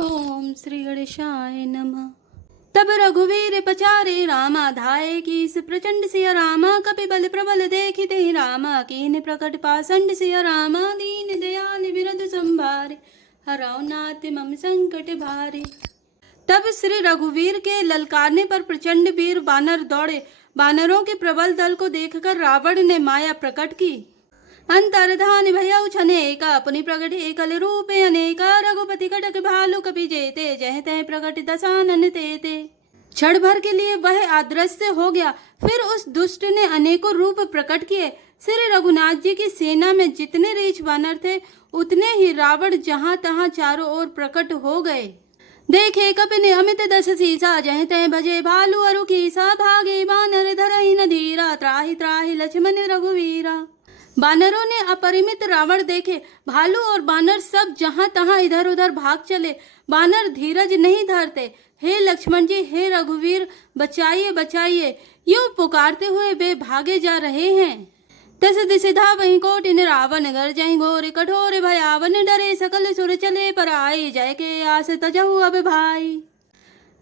ओम श्री गणेशाय नमः। तब रघुवीर पचारे रामा धाये कीस प्रचंड सिया रामा कपि बल प्रबल देखिते ही रामा कीन प्रकट पाषंड सिया रामा दीन दयाल विरध संभारे हराओ नाथ मम संकट भारे। तब श्री रघुवीर के ललकारने पर प्रचंड वीर बानर दौड़े। बानरों के प्रबल दल को देखकर रावण ने माया प्रकट की। अंतर्धान भयउ छनेका पुनि प्रकट एकल रूपे अनेका रघुपति कटक भालु कपि जेते जह तह प्रकट दशानन तेते। क्षण भर के लिए वह अदृश्य हो गया। फिर उस दुष्ट ने अनेकों रूप प्रकट किए। श्री रघुनाथ जी की सेना में जितने रीछ बानर थे उतने ही रावण जहां तहां चारों ओर प्रकट हो गए। देखे कपिने अमित दश सीसा जह तह भजे भालु अरु कीसा भागे बानर धरहि न धीरा त्राहि त्राहि लक्ष्मण रघुवीरा। बानरों ने अपरिमित रावण देखे। भालू और बानर सब जहां तहां इधर उधर भाग चले। बानर धीरज नहीं धरते। हे लक्ष्मण जी, हे रघुवीर, बचाइए बचाइए, यूं पुकारते हुए वे भागे जा रहे हैं। तस दिशि धावहि कोटिन रावण गरजहि घोर कठोर भयावन डरे सकल सुर चले पर आए जय के आस तजहु अब भाई।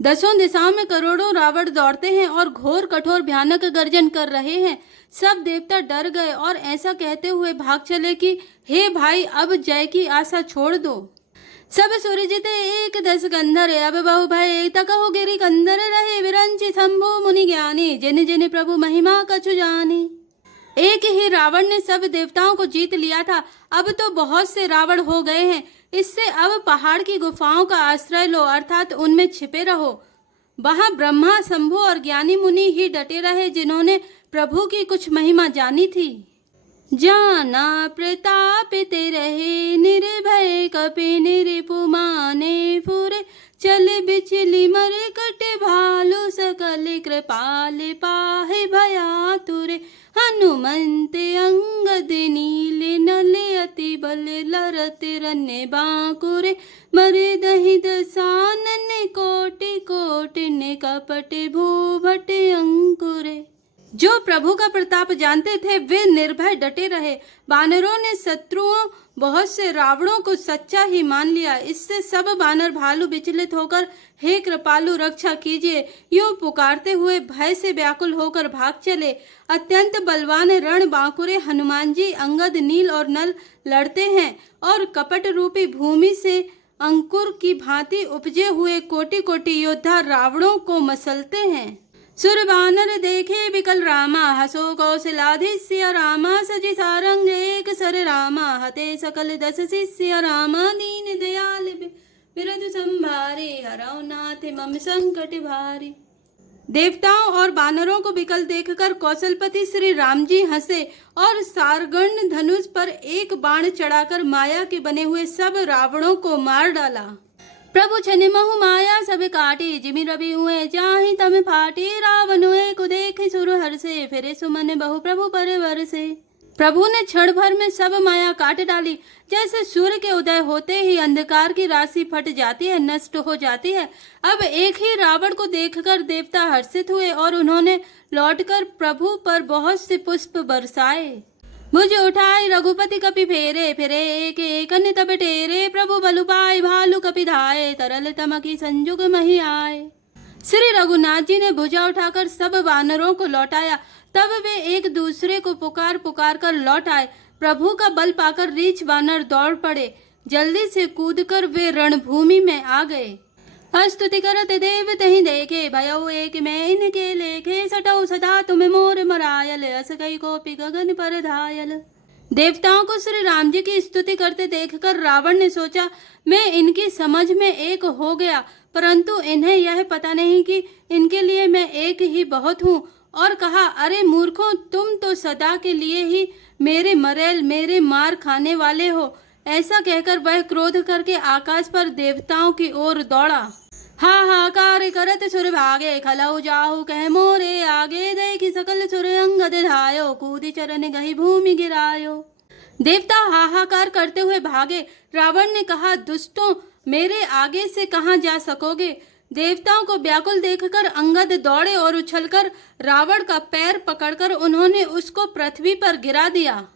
दसों दिशाओं में करोड़ों रावण दौड़ते हैं और घोर कठोर भयानक गर्जन कर रहे हैं। सब देवता डर गए और ऐसा कहते हुए भाग चले कि हे भाई, अब जय की आशा छोड़ दो। सब सुर जिते एक दस कंधर अब बहु भय तकहु गिरि कंदर रहे विरंचि शंभु मुनि ज्ञानी जिन जिन प्रभु महिमा कछु जानी। एक ही रावण ने सब देवताओं को जीत लिया था। अब तो बहुत से रावण हो गए हैं। इससे अब पहाड़ की गुफाओं का आश्रय लो, अर्थात उनमें छिपे रहो। वहां ब्रह्मा, शंभु और ज्ञानी मुनि ही डटे रहे जिन्होंने प्रभु की कुछ महिमा जानी थी। जाना प्रताप ते रहे निर्भय कपि निरिपुमाने फुरे चल बिचली मरे कटे भालु सकल कृपाल पाहे भयातुरे। हनुमंत अंगद नील नल अति बल लरते रन्ने बांकुरे मरे दहि दसानन कोटि कोटिन कपट भूभट अंकुरे। जो प्रभु का प्रताप जानते थे वे निर्भय डटे रहे। बानरों ने शत्रुओं बहुत से रावणों को सच्चा ही मान लिया। इससे सब बानर भालू विचलित होकर हे कृपालु रक्षा कीजिए यूं पुकारते हुए भय से व्याकुल होकर भाग चले। अत्यंत बलवान रण बांकुरे हनुमान जी अंगद, नील और नल लड़ते हैं और कपट रूपी भूमि से अंकुर की भांति उपजे हुए कोटि कोटि योद्धा रावणों को मसलते हैं। सुर बानर देखे विकल रामा हसो कौशलाधीस्य रामा सजि सारंग एक सर रामा हते सकल दस शिष्य रामा दीन दयाल विरध संभारे हरौ नाथ मम संकट भारे। देवताओं और बानरों को विकल देखकर कौशलपति श्री राम जी हंसे और सारगण धनुष पर एक बाण चढ़ाकर माया के बने हुए सब रावणों को मार डाला। प्रभु छनि महु माया सब काटी जिमि रवि हुए जाहि तम फाटी रावण को देख सुर हर्षे फिरे सुमन बहु प्रभु पर बरसे। प्रभु ने क्षण भर में सब माया काट डाली। जैसे सूर्य के उदय होते ही अंधकार की राशि फट जाती है, नष्ट हो जाती है। अब एक ही रावण को देखकर देवता हर्षित हुए और उन्होंने लौटकर प्रभु पर बहुत से पुष्प बरसाए। भुज उठाई रघुपति कपि फेरे फिरे एक एकन तब टेरे प्रभु बलु पाए भालु कपि धाये तरल तमकी संजुग मही आए। श्री रघुनाथ जी ने भुजा उठाकर सब वानरों को लौटाया। तब वे एक दूसरे को पुकार पुकार कर लौट आए। प्रभु का बल पाकर रीछ वानर दौड़ पड़े। जल्दी से कूदकर वे रणभूमि में आ गए। स्तुति करत देव तहि देखे भयउ एक मैं इनके लेखे सटौ सदा तुम्हें मोर मरायल अस कई कोपि गगन पर धायल। देवताओं को श्री राम जी की स्तुति करते देखकर रावण ने सोचा मैं इनकी समझ में एक हो गया, परंतु इन्हें यह पता नहीं कि इनके लिए मैं एक ही बहुत हूँ। और कहा अरे मूर्खों, तुम तो सदा के लिए ही मेरे मरेल मेरे मार खाने वाले हो। ऐसा कहकर वह क्रोध करके आकाश पर देवताओं की ओर दौड़ा। हाहाकार करत सुर भागे खलऊ जाहु कह मोरे आगे देखी सकल सुर अंगद धायो कूदी चरण गही भूमि गिरायो। देवता हाहाकार करते हुए भागे। रावण ने कहा दुष्टों, मेरे आगे से कहां जा सकोगे। देवताओं को व्याकुल देखकर अंगद दौड़े और उछलकर रावण का पैर पकड़कर उन्होंने उसको पृथ्वी पर गिरा दिया।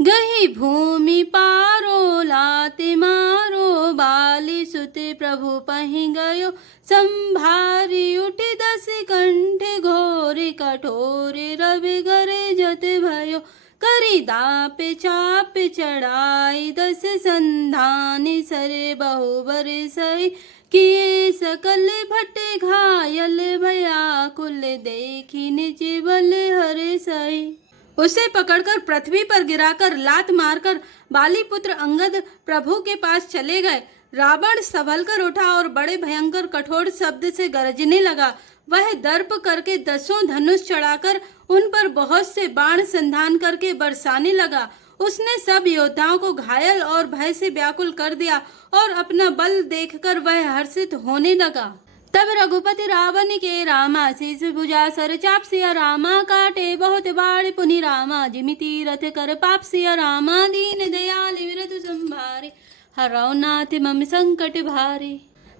गही भूमि पारो लाते मारो, बाली सुते प्रभु पहि गयो, संभारी उठी 10 कंठ घोर, कठोर रवि गरे जत भयो, करी दापे चाप चढ़ाई 10 संधानी, सरे बहु बरसई, किए सकल भटे घायल, भयाकुल देखी निज बल हरे सई। उसे पकड़कर पृथ्वी पर गिराकर लात मारकर बालीपुत्र अंगद प्रभु के पास चले गए। रावण संभल कर उठा और बड़े भयंकर कठोर शब्द से गरजने लगा। वह दर्प करके 10 धनुष चढ़ाकर उन पर बहुत से बाण संधान करके बरसाने लगा। उसने सब योद्धाओं को घायल और भय से व्याकुल कर दिया और अपना बल देखकर वह हर्षित होने लगा। तब रघुपति रावण के रामा, शीश भुजा सर चाप सिया रामा, काटे बहुत बाण पुनि रामा, जिमि तीरथ कर पाप सिया रामा, दीन दयाल विरधु संभारे, हरौ नाथ मम संकट भारे।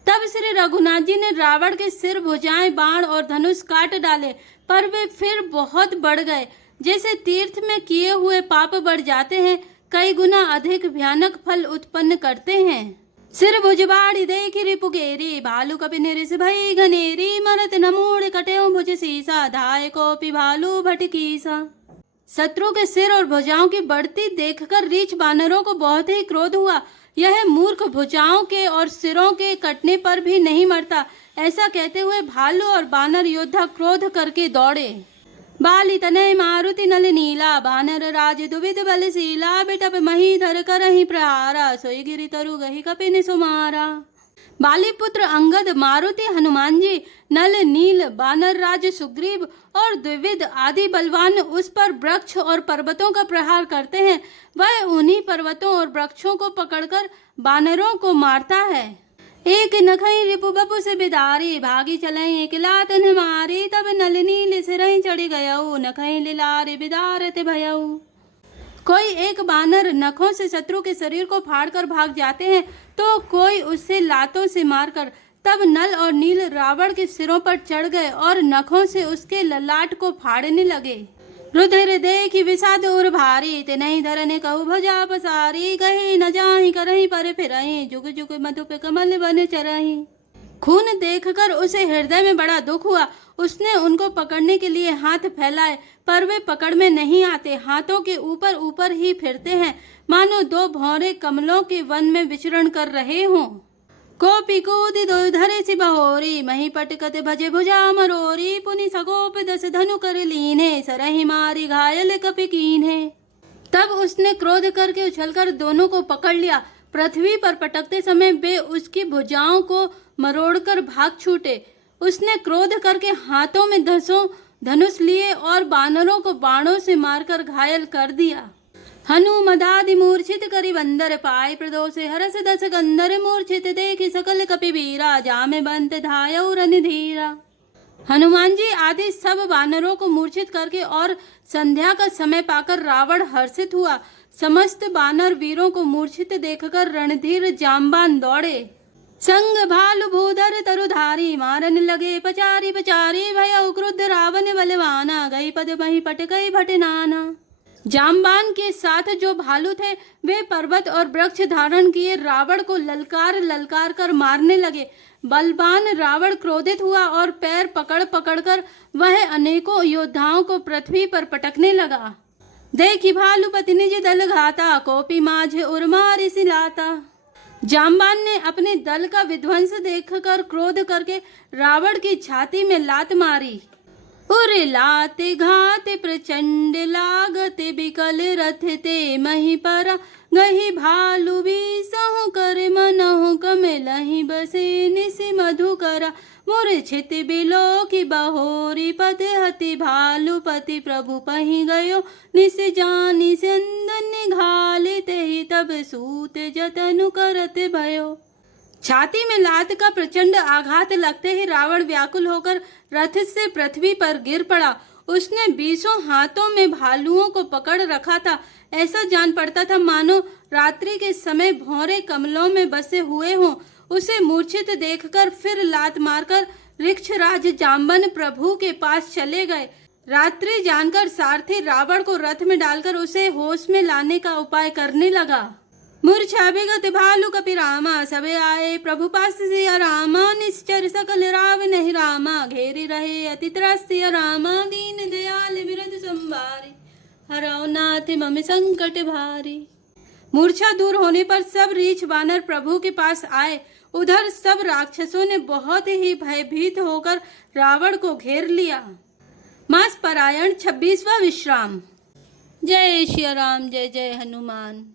तब श्री रघुनाथ जी ने रावण के सिर, भुजाएं, बाण और धनुष काट डाले, पर वे फिर बहुत बढ़ गए। जैसे तीर्थ में किए हुए पाप बढ़ जाते हैं, कई गुना अधिक भयानक फल उत्पन्न करते हैं। सिर भुजबाड़ी देखी रिपुकेरी, भालू कपि निरिस भई घनेरी, मरत न मूढ़ कटेऊ भुज सीसा, धाय कोपि भालू भटकीसा। शत्रु के सिर और भुजाओं की बढ़ती देखकर रीछ बानरों को बहुत ही क्रोध हुआ। यह मूर्ख भुजाओं के और सिरों के कटने पर भी नहीं मरता। ऐसा कहते हुए भालू और बानर योद्धा क्रोध करके दौड़े। बाली तनय मारुति नल नीला, बानर राज दुविध बलशीला, बिटप महीधर करहि प्रहारा, सोई गिरि तरु गहि कपिन सुमारा। बालीपुत्र अंगद, मारुति हनुमान जी, नल नील बानर राज सुग्रीव और द्विविध आदि बलवान उस पर वृक्ष और पर्वतों का प्रहार करते हैं। वह उन्हीं पर्वतों और वृक्षों को पकड़कर बानरों को मारता है। एक नखई रिपु बपु से बिदारी, भागी चलई एक लात न मारी, तब नल नील सिरहि चढ़ी गयऊ, नखई लिलारे बिदारत भयऊ। कोई एक बानर नखों से शत्रु के शरीर को फाड़कर भाग जाते हैं, तो कोई उससे लातों से मारकर। तब नल और नील रावण के सिरों पर चढ़ गए और नखों से उसके ललाट को फाड़ने लगे। रुधिर देखी विषाद उर भारी, तिनहि धरने कहु भुजा पसारी, कहीं न जाहि करहि पर फिरहि, जुग जुग मधुप कमल बन चरहि। खून देखकर उसे हृदय में बड़ा दुख हुआ। उसने उनको पकड़ने के लिए हाथ फैलाए, पर वे पकड़ में नहीं आते, हाथों के ऊपर ऊपर ही फिरते हैं, मानो 2 भौरे कमलों के वन में विचरण कर रहे हों। कोपि कूदि दो धरे सि बहोरी, मही पटकत भजे भुजा मरोरी, पुनि सगोप 10 धनु कर लीने, सरहि मारी घायल कपि कीन्हे। तब उसने क्रोध करके उछलकर दोनों को पकड़ लिया। पृथ्वी पर पटकते समय वे उसकी भुजाओं को मरोड़कर भाग छूटे। उसने क्रोध करके हाथों में 10 धनुष लिए और बानरों को बाणों से मारकर घायल कर दिया। हनु मदादि मूर्छित करी बंदर, पाए प्रदोष हरस 10 गंधर, मूर्छित देखी सकल कपि वीरा, जामे बंत धायऊ रणधीरा। हनुमान जी आदि सब बानरों को मूर्छित करके और संध्या का समय पाकर रावण हर्षित हुआ। समस्त बानर वीरों को मूर्छित देखकर रणधीर जाम्बान दौड़े। संग भालु भूधर तरुधारी, मारन लगे पचारी पचारी, भयउ क्रुद्ध रावण बलवाना, गई पद मही पटकई भटनाना। जाम्बान के साथ जो भालू थे वे पर्वत और वृक्ष धारण किए रावण को ललकार ललकार कर मारने लगे। बलवान रावण क्रोधित हुआ और पैर पकड़ पकड़ कर वह अनेकों योद्धाओं को पृथ्वी पर पटकने लगा। देखी भालुपति निज दल घाता, कोपी माझ उर्मारी सिलाता। जाम्बान ने अपने दल का विध्वंस देखकर क्रोध करके रावण की छाती में लात मारी। उरे लाते घाते प्रचंड लागते, बिकल रथ ते मही परा, गही भालू भी सहु कर मनहु, कमलहि बसे निसि मधुकरा। मूर्छित बिलो की बहोरी, पद हति भालुपति प्रभु पहि गयो, निस जानि संदन घाले, तेहि तब सूत जतनु करत भयो। छाती में लात का प्रचंड आघात लगते ही रावण व्याकुल होकर रथ से पृथ्वी पर गिर पड़ा। उसने 20 हाथों में भालुओं को पकड़ रखा था। ऐसा जान पड़ता था मानो रात्रि के समय भौरे कमलों में बसे हुए हों। उसे मूर्छित देखकर फिर लात मारकर ऋक्षराज जाम्बन प्रभु के पास चले गए। रात्रि जानकर सारथी रावण को रथ में डालकर उसे होश में लाने का उपाय करने लगा। मूर्छा विगत भालु कपि रामा, सबे आए प्रभु पास सिया रामा। निश्चर सकल राव नहीं रामा, घेरे रहे अति त्रस्त सिया रामा। दीन दयाल बिरद संभारे, हरौ नाथ मम संकट भारी। मूर्छा दूर होने पर सब रीछ वानर प्रभु के पास आए। उधर सब राक्षसों ने बहुत ही भयभीत होकर रावण को घेर लिया। मास परायण 26वां विश्राम। जय श्री राम, जय जय हनुमान।